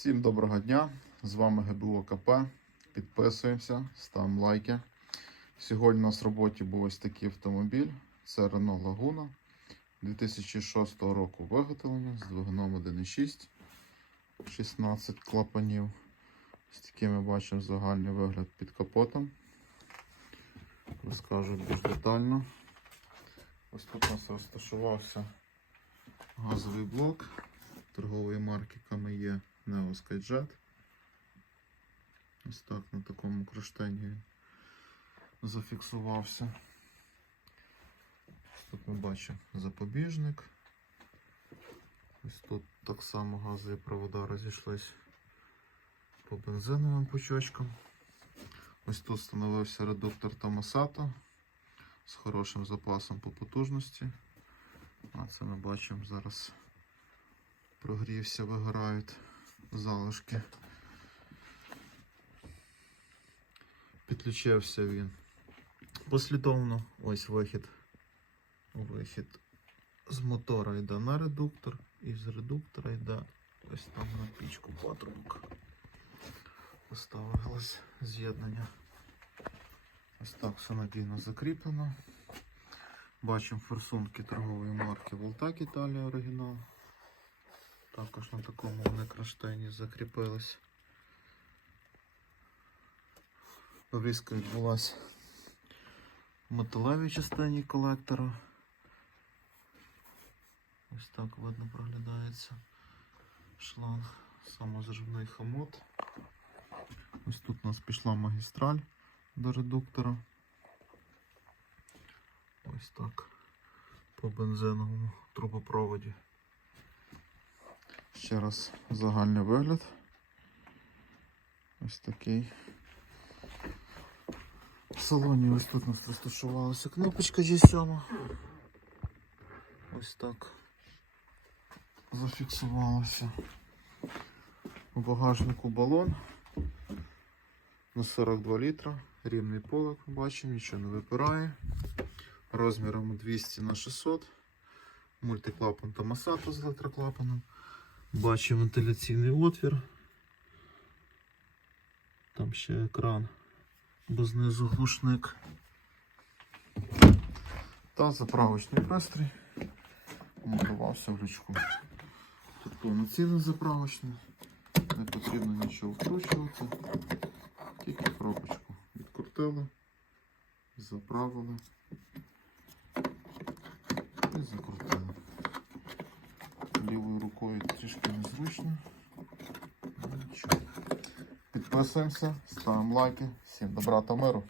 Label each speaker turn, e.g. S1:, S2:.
S1: Всім доброго дня! З вами ГБО КП. Підписуємося, ставимо лайки. Сьогодні у нас в роботі був ось такий автомобіль. Це Renault Laguna 2006 року виготовлення з двигуном 1.6, 16 клапанів. Ось такий ми бачимо загальний вигляд під капотом. Розкажу більш детально. Ось тут у нас розташувався газовий блок торгової марки Камеє Neo Skyjet. Ось так на такому кронштейні він зафіксувався. Тут ми бачимо запобіжник. Ось тут так само газові провода розійшлись по бензиновим пучочкам. Ось тут встановився редуктор Томасато з хорошим запасом по потужності. А це ми бачимо зараз прогрівся, вигорають залишки. Підключився він. Послідовно ось вихід. Вихід з мотора йде на редуктор і з редуктора йде ось там на пічку патрубок. Поставилось з'єднання. Ось так все надійно закріплено. Бачимо форсунки торгової марки Волтак Італія оригінал. Також на такому вони кронштейні закріпились. Обрізка відбулася в металевій частині колектора. Ось так видно проглядається шланг, самозаживний хомут. Ось тут у нас пішла магістраль до редуктора. Ось так по бензиновому трубопроводі. Ще раз загальний вигляд. Ось такий. В салоні ось тут нас розташувалася кнопочка G7. Ось так зафіксувалося. У багажнику балон на 42 літра. Рівний полок, бачимо, нічого не випирає. Розміром 200 на 600. Мультиклапан Томасато з електроклапаном. Бачимо вентиляційний отвір. Там ще екран, бо знизу глушник. Та заправочний пристрій. Монтувався в лючку. Тут повноцінний заправочний. Не потрібно нічого вкручувати. Тільки пробочку відкрутили, заправили Ну, нічого. Підписуємося, ставимо лайки. Всім добра та миру.